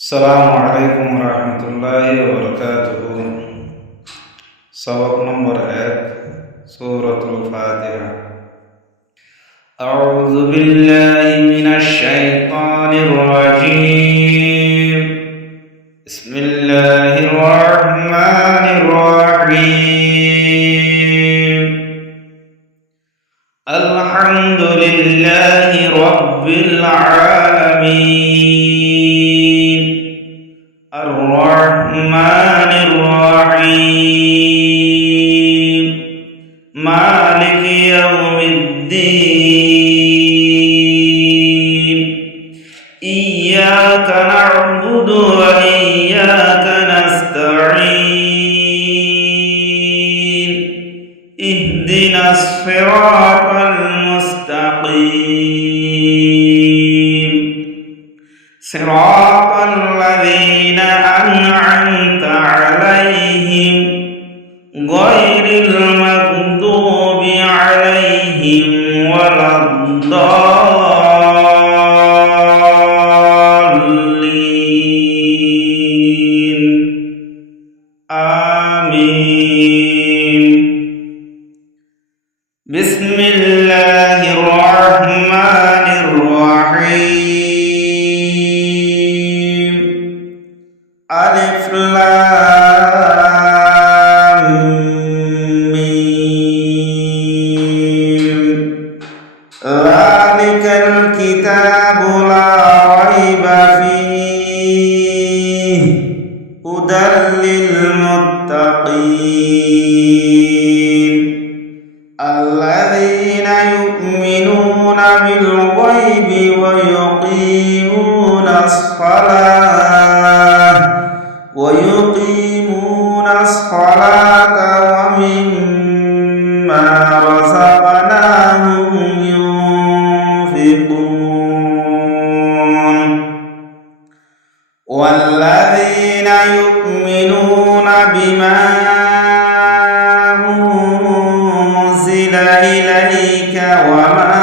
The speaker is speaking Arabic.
السلام عليكم ورحمة الله وبركاته. سبق نمبر 1 سورة الفاتحة. أعوذ بالله من الشيطان الرجيم. بسم الله الرحمن الرحيم. الحمد لله رب العالمين الرحمن الرحيم مالك يوم الدين إياك نعبد وإياك نستعين اهدنا الصراط المستقيم صراط الذين أنعمت عليهم غير المغضوب عليهم ولا الضالين آمين. بسم الله الرحمن الرحيم. ألف لام ميم. ذلك الكتاب لا ريب فيه هدى للمتقين الذين يؤمنون بالغيب ويقيمون الصلاة ومما رزقناهم ينفقون والذين يؤمنون بما أنزل إليك وما